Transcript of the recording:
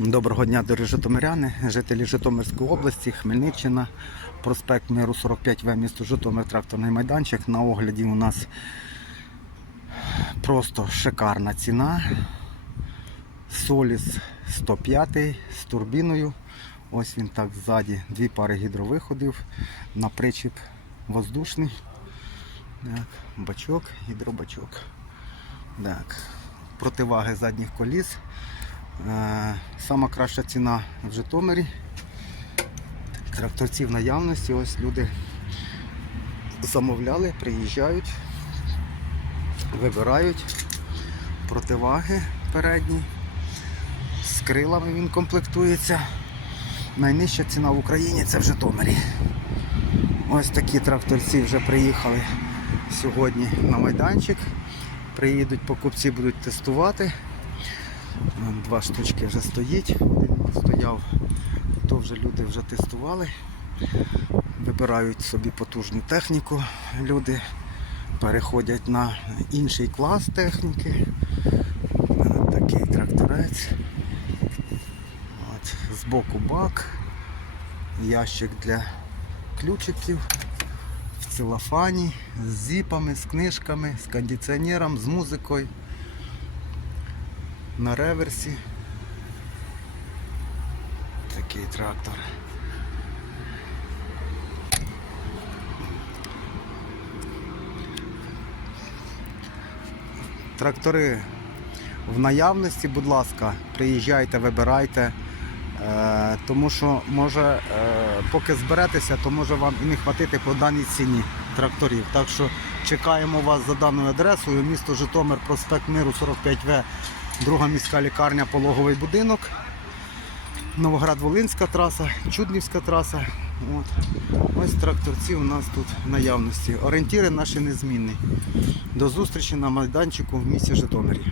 Доброго дня, дорогі житомиряни, жителі Житомирської області, Хмельниччина, проспект Миру 45В, місто Житомир, тракторний майданчик. На огляді у нас просто шикарна ціна. Соліс 105 з турбіною. Ось він так ззаді, дві пари гідровиходів, на причіп воздушний. Так, бачок, гідробачок. Так. Противаги задніх коліс. Е, Сама краща ціна в Житомирі. Тракторці в наявності. Ось люди замовляли, приїжджають, вибирають противаги передні. З крилами він комплектується. Найнижча ціна в Україні це в Житомирі. Ось такі тракторці вже приїхали сьогодні на майданчик. Приїдуть покупці, будуть тестувати. Два штучки вже стоїть. Один стояв, то вже люди вже тестували. Вибирають собі потужну техніку. Люди переходять на інший клас техніки. Такий тракторець. От, збоку бак, ящик для ключиків в целофані, з зіпами, з книжками, з кондиціонером, з музикою на реверсі. Такий трактор. Трактори в наявності, будь ласка, приїжджайте, вибирайте. Е, тому що може, е, поки зберетеся, то може вам і не хватити по даній ціні тракторів. Так що чекаємо вас за даною адресою. Місто Житомир, проспект Миру 45В, друга міська лікарня, пологовий будинок. Новоград-Волинська траса, Чуднівська траса. От. Ось тракторці у нас тут в наявності. Орієнтіри наші незмінні. До зустрічі на майданчику в місті Житомирі.